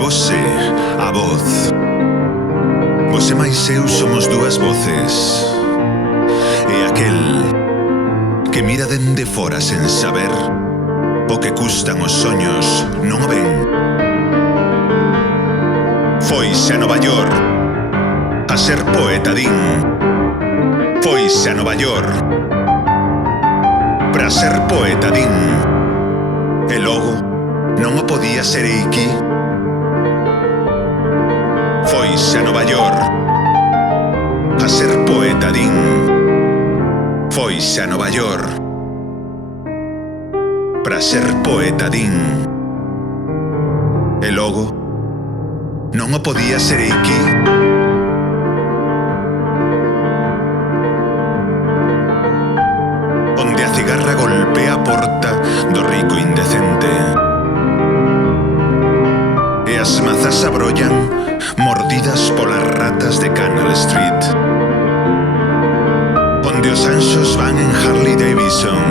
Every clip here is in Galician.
você, a voz. Você máis eu somos dúas voces. E aquel que mira dende fora sen saber o que custan os soños non o ven. Foise a Nova York a ser poeta, din. Foise a Nova York para ser poeta, din. E logo non o podía ser aquí. Foise a Nova York a ser poeta, din. Foise a Nova York para ser poeta, din. E logo non o podía ser aquí. Onde a cigarra golpea a porta do rico indecente e as mazas abrollan mordidas polas ratas de Canal Street, onde os anxos van en Harley Davidson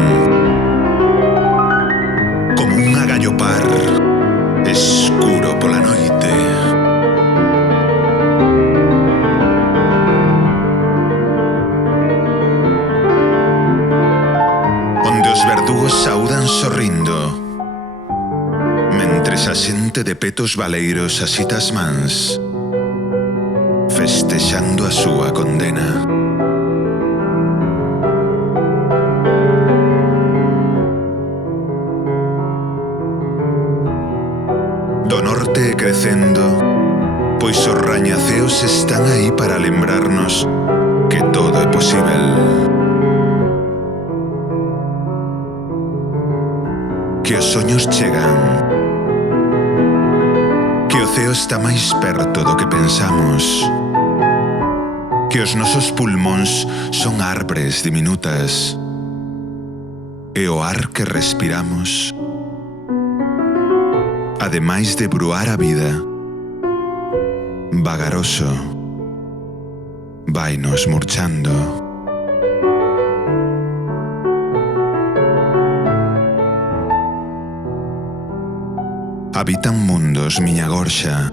como un agallopar escuro pola noite. Onde os verdugos saudan sorrindo mentres a xente de petos valeiros asita as mans festexando a súa condena. Do norte crecendo, pois os rañaceos están aí para lembrarnos que todo é posível. Que os soños chegan, que o ceo está máis perto do que pensamos, que os nosos pulmóns son árbores diminutas e o ar que respiramos, ademais de bruar a vida, vagaroso, vainos murchando. Habitan mundos, miña gorxa,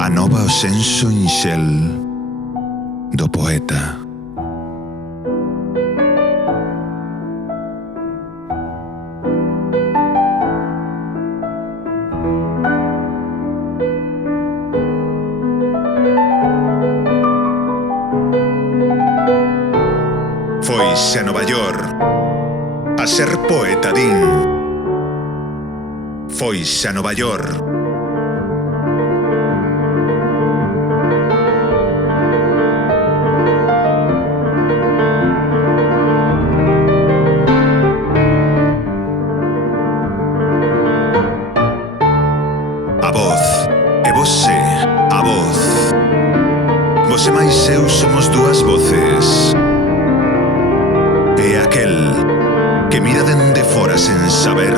a nova o senso inxel do poeta. Foise a Nova York a ser poeta, din. Foise a Nova York a voz, e você, a voz. Você máis eu somos dúas voces. E aquel que mira dende fora sen saber